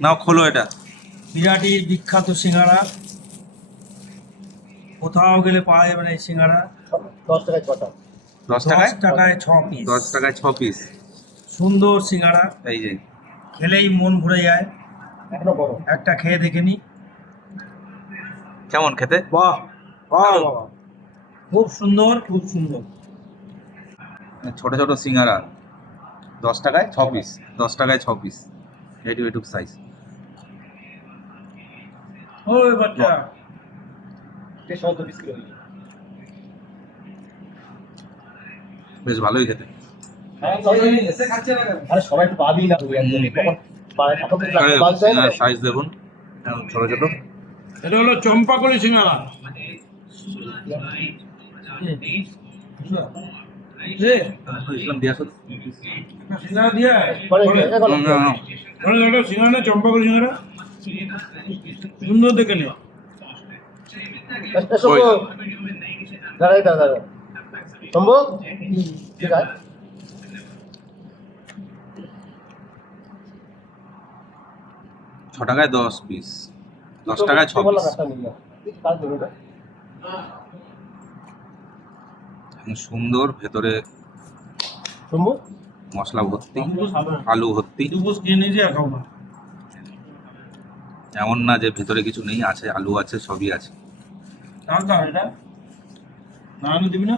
নাও খোলো এটা। বিরাটির বিখ্যাত সিঙ্গারা। কোথাও গেলে পাওয়া যাবে না এই সিঙ্গারা। দশ টাকায় ছটা। দশ দশ টাকায় টাকায় ছ পিস দশ টাকায় ছ পিস সুন্দর সিঙ্গারা। এই যে। খেলেই মন ভরে যায়। একটা খেয়ে দেখে নি। কেমন খেতে? বাহ বাহ বাহ। খুব সুন্দর খুব সুন্দর। ছোট ছোট সিঙ্গারা। দশ টাকায় ছ পিস দশ টাকায় ছ পিস এইটুক এইটুক সাইজ ওই বাচ্চা। বেশ হয়ে ভালোই খেতে আরে সবাই পাবি না না সাইজ দেখুন ছোট ছোট। এটা হলো চম্পাকলি সিঙ্গারা। সুন্দর দেখে। দাঁড়াই দাঁড়া ছ টাকায় দশ পিস দশ টাকায় ছ পিস একটা নিয়ে নাও। কার দেবে এটা? সুন্দর ভেতরে মশলা ভর্তি আলু ভর্তি এমন না যে ভেতরে কিছু নেই আছে আলু আছে সবই আছে। না দিবি না?